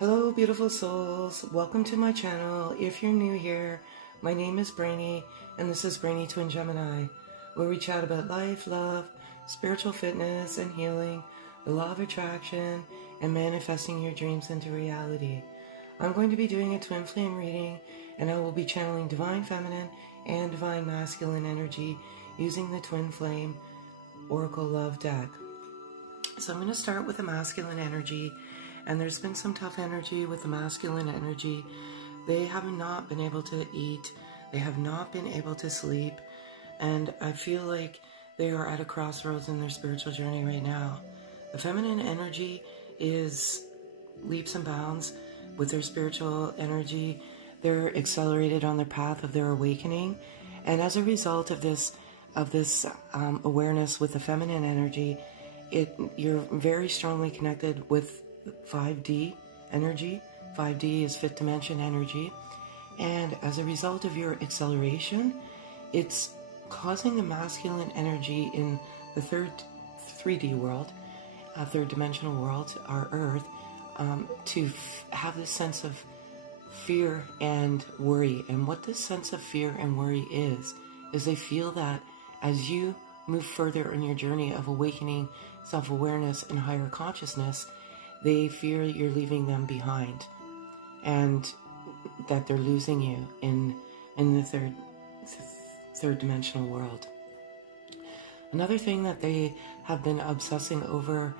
Hello beautiful souls, welcome to my channel. If you're new here, my name is Brainy and this is Brainy Twin Gemini, where we chat about life, love, spiritual fitness and healing, the law of attraction, and manifesting your dreams into reality. I'm going to be doing a twin flame reading, and I will be channeling divine feminine and divine masculine energy using the twin flame oracle love deck. So I'm going to start with the masculine energy. And there's been some tough energy with the masculine energy. They have not been able to eat. They have not been able to sleep. And I feel like they are at a crossroads in their spiritual journey right now. The feminine energy is leaps and bounds with their spiritual energy. They're accelerated on their path of their awakening. And as a result of this awareness with the feminine energy, you're very strongly connected with 5D energy. 5D is fifth dimension energy, and as a result of your acceleration, it's causing the masculine energy in the 3D world, third dimensional world, our Earth, to have this sense of fear and worry. And what this sense of fear and worry is they feel that as you move further in your journey of awakening self-awareness and higher consciousness, they fear you're leaving them behind and that they're losing you in the third dimensional world. Another thing that they have been obsessing over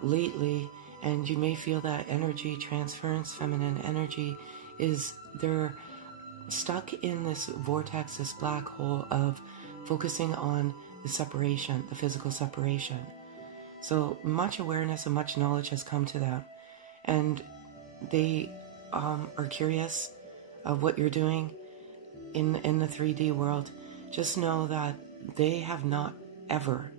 lately, and you may feel that energy transference, feminine energy, is they're stuck in this vortex, this black hole of focusing on the separation, the physical separation. So much awareness and much knowledge has come to them, and they are curious of what you're doing in the 3D world. Just know that they have not ever,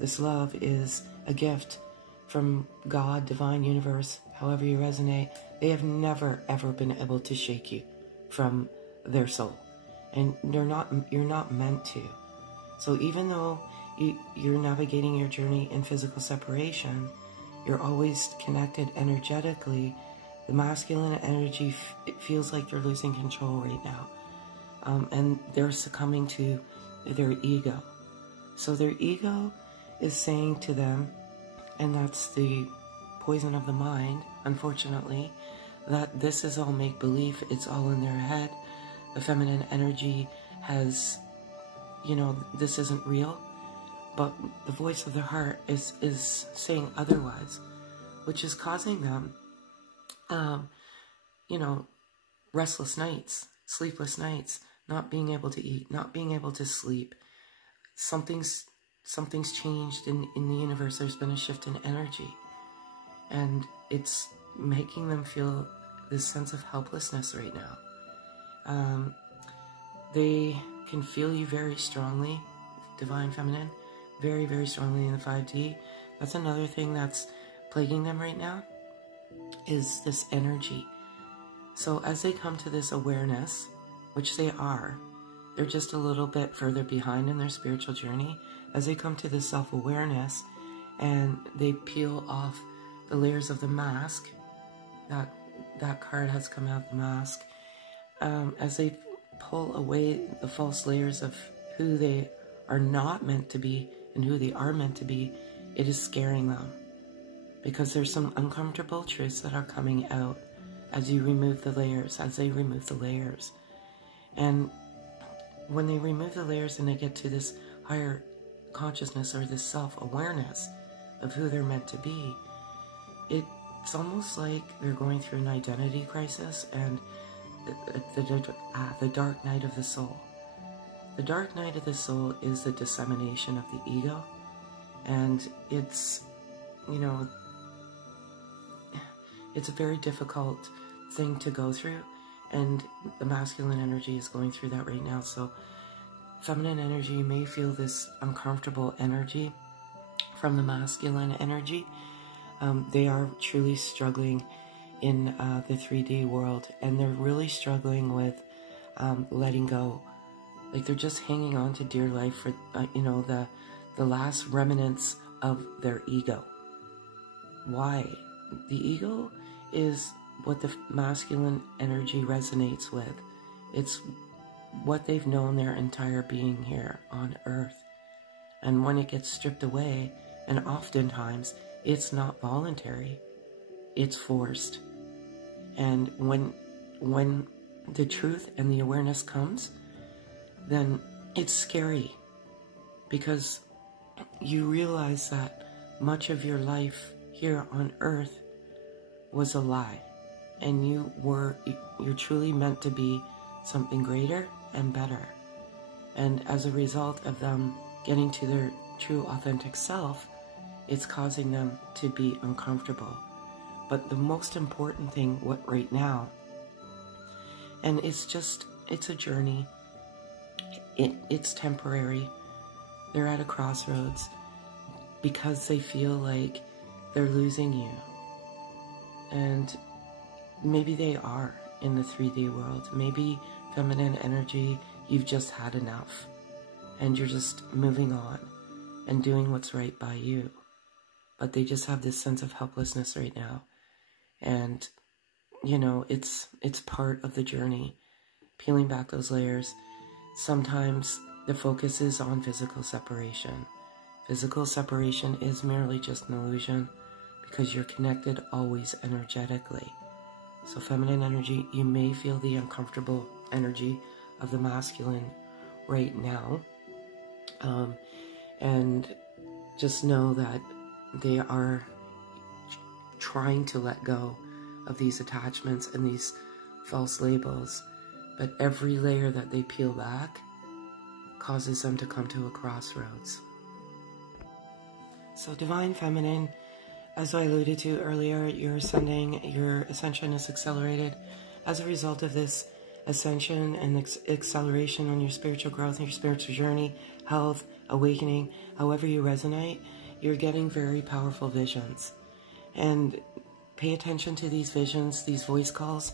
this love is a gift from God, divine, universe, however you resonate. They have never ever been able to shake you from their soul, and you're not meant to. So even though you're navigating your journey in physical separation, you're always connected energetically. The masculine energy, it feels like they're losing control right now. And they're succumbing to their ego. So their ego is saying to them, and that's the poison of the mind, unfortunately, that this is all make-believe, it's all in their head. The feminine energy has, this isn't real. But the voice of the heart is saying otherwise, which is causing them, restless nights, sleepless nights, not being able to eat, not being able to sleep. Something's changed in the universe. There's been a shift in energy, and it's making them feel this sense of helplessness right now. They can feel you very strongly, divine feminine, very, very strongly in the 5D. That's another thing that's plaguing them right now, is this energy. So as they come to this awareness, which they are, they're just a little bit further behind in their spiritual journey. As they come to this self-awareness and they peel off the layers of the mask, that card has come out, the mask, as they pull away the false layers of who they are not meant to be and who they are meant to be, it is scaring them, because there's some uncomfortable truths that are coming out as you remove the layers, as they remove the layers. And when they remove the layers and they get to this higher consciousness or this self-awareness of who they're meant to be, it's almost like they're going through an identity crisis and the dark night of the soul. The dark night of the soul is the dissemination of the ego, and it's a very difficult thing to go through, and the masculine energy is going through that right now. So feminine energy may feel this uncomfortable energy from the masculine energy. They are truly struggling in the 3D world, and they're really struggling with letting go. Like they're just hanging on to dear life for, the last remnants of their ego. Why? The ego is what the masculine energy resonates with. It's what they've known their entire being here on Earth. And when it gets stripped away, and oftentimes it's not voluntary, it's forced. And when the truth and the awareness comes, then it's scary, because you realize that much of your life here on Earth was a lie, and you're truly meant to be something greater and better. And as a result of them getting to their true authentic self, it's causing them to be uncomfortable. But the most important thing right now, and it's a journey, it's temporary. They're at a crossroads because they feel like they're losing you. And maybe they are in the 3D world. Maybe feminine energy, you've just had enough. And you're just moving on and doing what's right by you. But they just have this sense of helplessness right now. And, you know, it's part of the journey. Peeling back those layers. Sometimes the focus is on physical separation. Physical separation is merely just an illusion, because you're connected always energetically. So feminine energy, you may feel the uncomfortable energy of the masculine right now. And just know that they are trying to let go of these attachments and these false labels. But every layer that they peel back causes them to come to a crossroads. So Divine Feminine, as I alluded to earlier, your ascension is accelerated as a result of this ascension and acceleration on your spiritual growth and your spiritual journey, health, awakening, however you resonate. You're getting very powerful visions. And pay attention to these visions, these voice calls,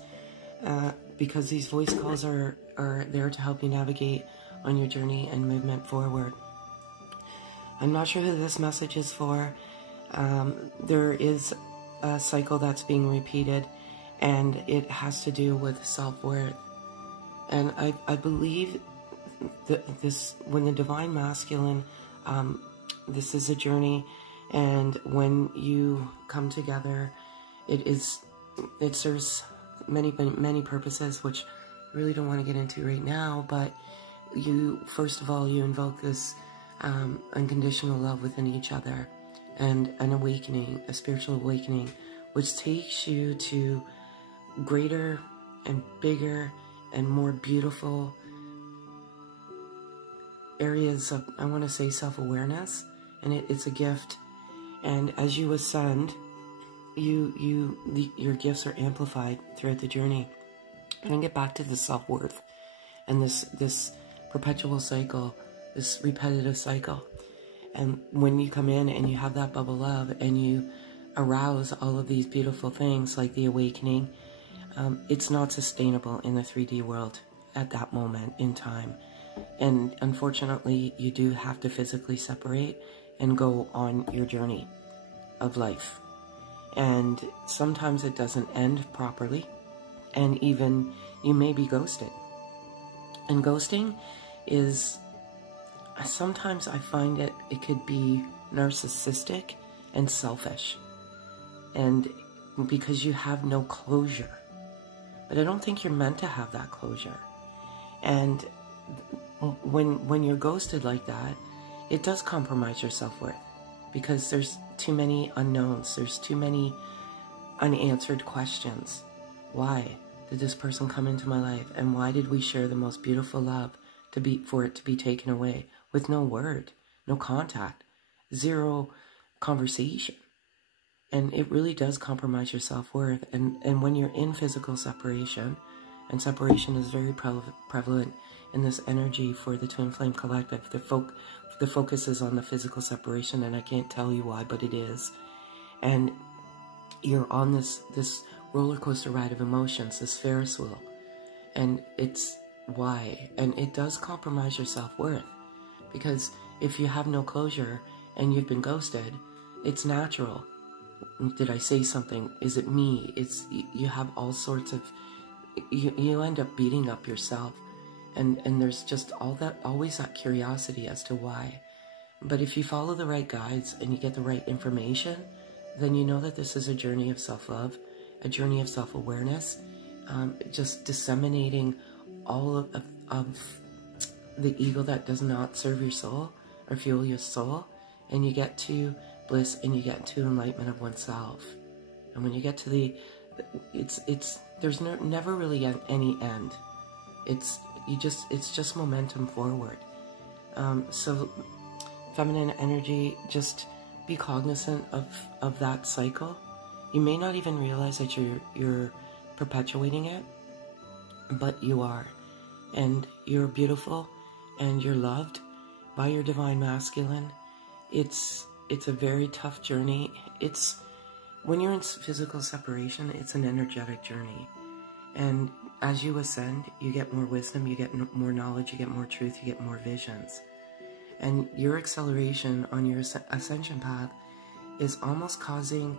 because these voice calls are there to help you navigate on your journey and movement forward. I'm not sure who this message is for. There is a cycle that's being repeated, and it has to do with self-worth. And I believe that when the Divine Masculine, this is a journey, and when you come together, it serves many purposes, which I really don't want to get into right now. But first of all, you invoke this unconditional love within each other, and an awakening, a spiritual awakening, which takes you to greater and bigger and more beautiful areas of, I want to say, self-awareness. And it's a gift. And as you ascend, your gifts are amplified throughout the journey. And I get back to the self-worth and this perpetual cycle, this repetitive cycle. And when you come in and you have that bubble love and you arouse all of these beautiful things like the awakening, it's not sustainable in the 3D world at that moment in time. And unfortunately, you do have to physically separate and go on your journey of life. And sometimes it doesn't end properly, and even you may be ghosted. And ghosting is, sometimes I find it could be narcissistic and selfish, and because you have no closure. But I don't think you're meant to have that closure. And when you're ghosted like that, it does compromise your self-worth, because there's too many unknowns, there's too many unanswered questions. Why did this person come into my life, and why did we share the most beautiful love for it to be taken away with no word, no contact, zero conversation? And it really does compromise your self-worth. And when you're in physical separation, and separation is very prevalent in this energy for the Twin Flame Collective, the focus is on the physical separation, and I can't tell you why, but it is. And you're on this roller coaster ride of emotions, this Ferris wheel, and it's why. And it does compromise your self-worth, because if you have no closure and you've been ghosted, it's natural Did I say something? Is it me? You have all sorts of, you end up beating up yourself, and there's just always that curiosity as to why. But if you follow the right guides and you get the right information, then you know that this is a journey of self-love, a journey of self-awareness, just disseminating all of the ego that does not serve your soul or fuel your soul, and you get to bliss and you get to enlightenment of oneself. And when you get to there's never really any end. It's just momentum forward. So feminine energy, just be cognizant of that cycle. You may not even realize that you're perpetuating it, but you are. And you're beautiful and you're loved by your divine masculine. It's a very tough journey. When you're in physical separation, it's an energetic journey. And as you ascend, you get more wisdom, you get more knowledge, you get more truth, you get more visions. And your acceleration on your ascension path is almost causing,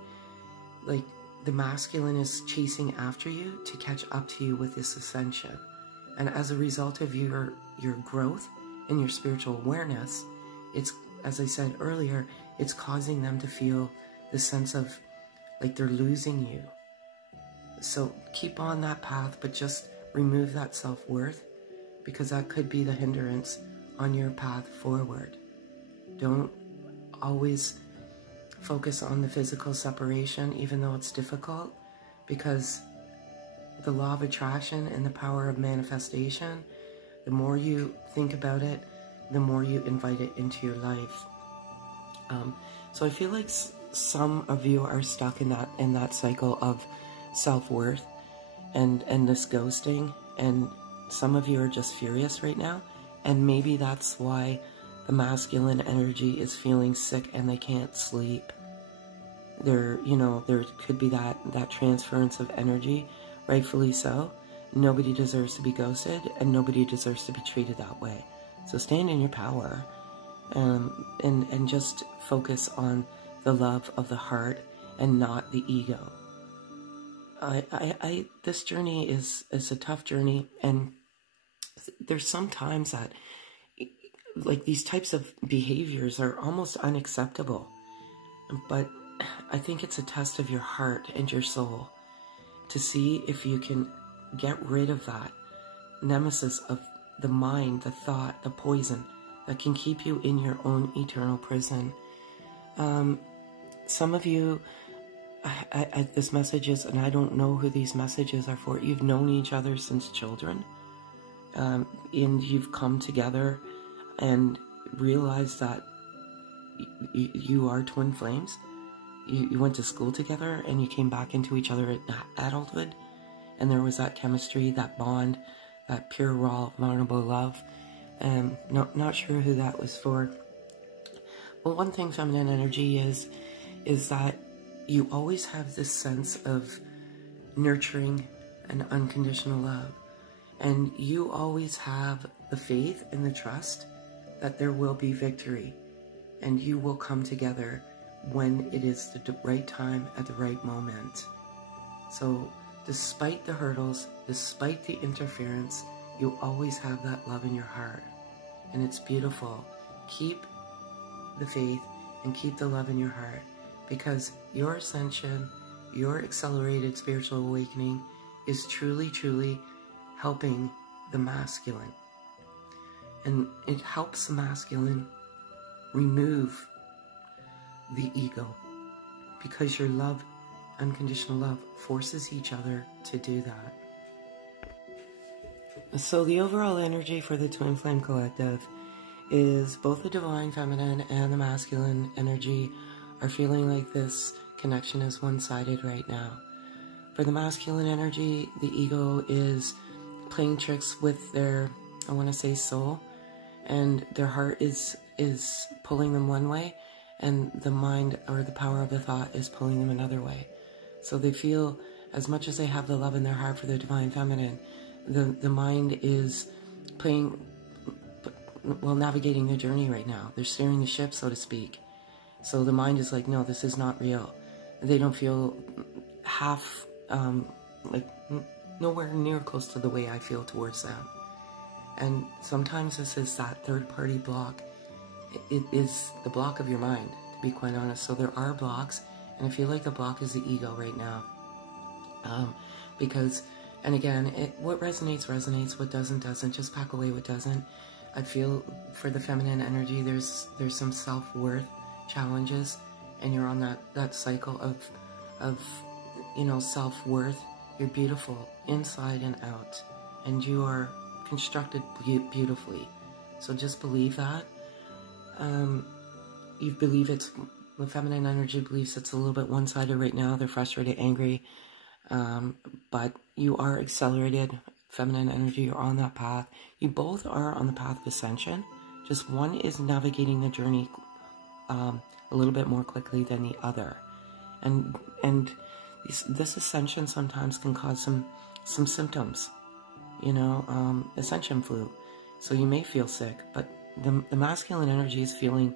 like, the masculine is chasing after you to catch up to you with this ascension. And as a result of your growth and your spiritual awareness, it's, as I said earlier, it's causing them to feel the sense of like they're losing you. So keep on that path, but just remove that self-worth, because that could be the hindrance on your path forward. Don't always focus on the physical separation, even though it's difficult, because the law of attraction and the power of manifestation, the more you think about it, the more you invite it into your life. So I feel like some of you are stuck in that cycle of self-worth and this ghosting, and some of you are just furious right now, and maybe that's why the masculine energy is feeling sick and they can't sleep. There could be that transference of energy, rightfully so. Nobody deserves to be ghosted, and nobody deserves to be treated that way. So stand in your power, and just focus on the love of the heart and not the ego. This journey is a tough journey, and there's some times that, like, these types of behaviors are almost unacceptable. But I think it's a test of your heart and your soul to see if you can get rid of that nemesis of the mind, the thought, the poison that can keep you in your own eternal prison. Some of you, this message is, and I don't know who these messages are for, you've known each other since children, and you've come together and realized that you are twin flames. You went to school together and you came back into each other at adulthood, and there was that chemistry, that bond, that pure, raw, vulnerable love. Not sure who that was for. Well, one thing feminine energy is that you always have this sense of nurturing and unconditional love. And you always have the faith and the trust that there will be victory, and you will come together when it is the right time at the right moment. So despite the hurdles, despite the interference, you always have that love in your heart. And it's beautiful. Keep the faith and keep the love in your heart, because your ascension, your accelerated spiritual awakening is truly, truly helping the masculine. And it helps the masculine remove the ego, because your love, unconditional love, forces each other to do that. So the overall energy for the Twin Flame Collective is both the divine feminine and the masculine energy are feeling like this connection is one-sided right now. For the masculine energy, the ego is playing tricks with their, I want to say, soul, and their heart is pulling them one way, and the mind or the power of the thought is pulling them another way. So they feel, as much as they have the love in their heart for the divine feminine, the mind is navigating their journey right now. They're steering the ship, so to speak. So the mind is like, no, this is not real. they don't feel half, like nowhere near close to the way I feel towards them. And sometimes this is that third-party block. It is the block of your mind, to be quite honest. So there are blocks, and I feel like the block is the ego right now. Because, and again, what resonates, resonates. What doesn't, doesn't. Just pack away what doesn't. I feel for the feminine energy, there's some self-worth challenges, and you're on that cycle of you know, self-worth. You're beautiful inside and out, and you are constructed beautifully. So just believe that. You believe it's, the feminine energy believes it's a little bit one-sided right now. They're frustrated, angry, but you are accelerated. Feminine energy, you're on that path. You both are on the path of ascension. Just one is navigating the journey a little bit more quickly than the other. And this ascension sometimes can cause some symptoms, you know, ascension flu. So you may feel sick, but the masculine energy is feeling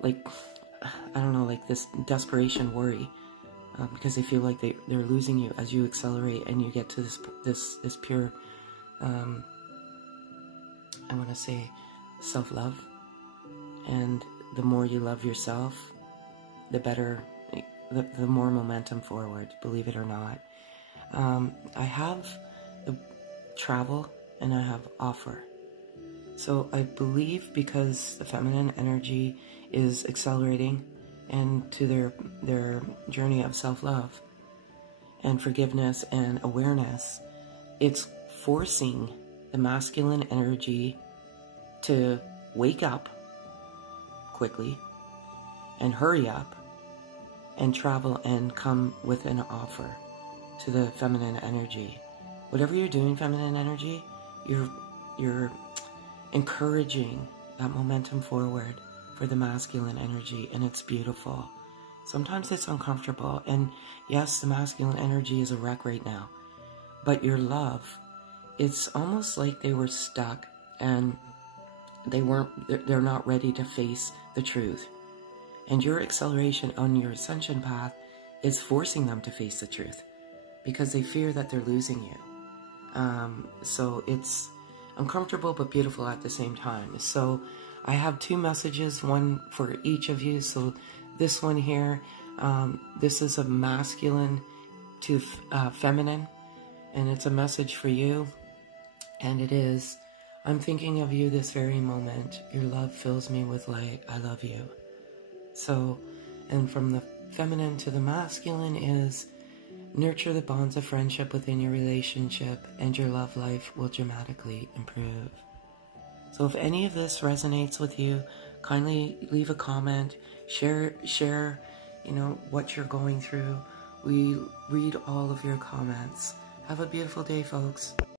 like, I don't know, like this desperation worry, because they feel like they're losing you as you accelerate and you get to this pure, I want to say, self-love. And the more you love yourself, the better, the more momentum forward, believe it or not. I have travel and I have offer. So I believe because the feminine energy is accelerating and to their journey of self-love and forgiveness and awareness, it's forcing the masculine energy to wake up quickly and hurry up and travel and come with an offer to the feminine energy. Whatever you're doing, feminine energy, you're encouraging that momentum forward for the masculine energy, and it's beautiful. Sometimes it's uncomfortable, and yes, the masculine energy is a wreck right now, but your love, it's almost like they were stuck and they're not ready to face the truth. And your acceleration on your ascension path is forcing them to face the truth because they fear that they're losing you. So it's uncomfortable but beautiful at the same time. So I have two messages, one for each of you. So this one here, this is a masculine to feminine, and it's a message for you. And it is, I'm thinking of you this very moment. Your love fills me with light. I love you. So, and from the feminine to the masculine is, nurture the bonds of friendship within your relationship and your love life will dramatically improve. So if any of this resonates with you, kindly leave a comment, share, you know, what you're going through. We read all of your comments. Have a beautiful day, folks.